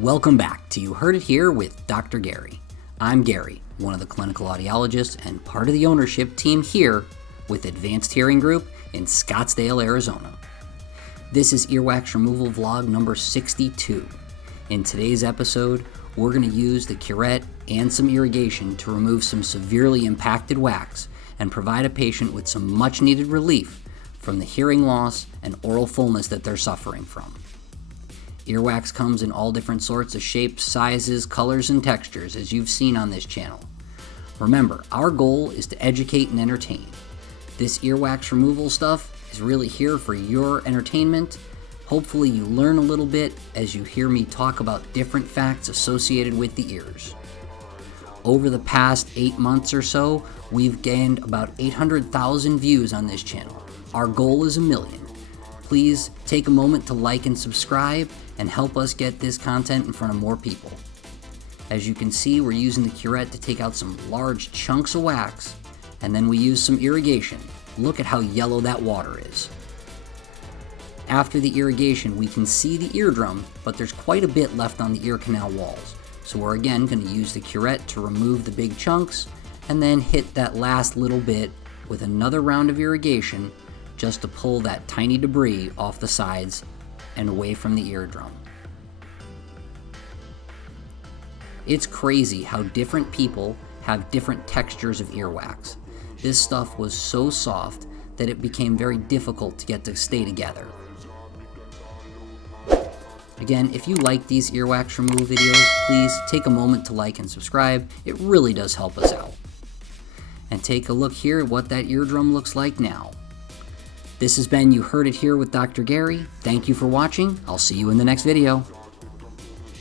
Welcome back to You Heard It Here with Dr. Gary. I'm Gary, one of the clinical audiologists and part of the ownership team here with Advanced Hearing Group in Scottsdale, Arizona. This is earwax removal vlog number 62. In today's episode, we're going to use the curette and some irrigation to remove some severely impacted wax and provide a patient with some much needed relief from the hearing loss and oral fullness that they're suffering from. Earwax comes in all different sorts of shapes, sizes, colors, and textures, as you've seen on this channel. Remember, our goal is to educate and entertain. This earwax removal stuff is really here for your entertainment. Hopefully you learn a little bit as you hear me talk about different facts associated with the ears. Over the past 8 months or so, we've gained about 800,000 views on this channel. Our goal is 1 million. Please take a moment to like and subscribe and help us get this content in front of more people. As you can see, we're using the curette to take out some large chunks of wax, and then we use some irrigation. Look at how yellow that water is. After the irrigation, we can see the eardrum, but there's quite a bit left on the ear canal walls. So we're again going to use the curette to remove the big chunks, and then hit that last little bit with another round of irrigation just to pull that tiny debris off the sides and away from the eardrum. It's crazy how different people have different textures of earwax. This stuff was so soft that it became very difficult to get to stay together. Again, if you like these earwax removal videos, please take a moment to like and subscribe. It really does help us out. And take a look here at what that eardrum looks like now. This has been You Heard It Here with Dr. Gary. Thank you for watching. I'll see you in the next video.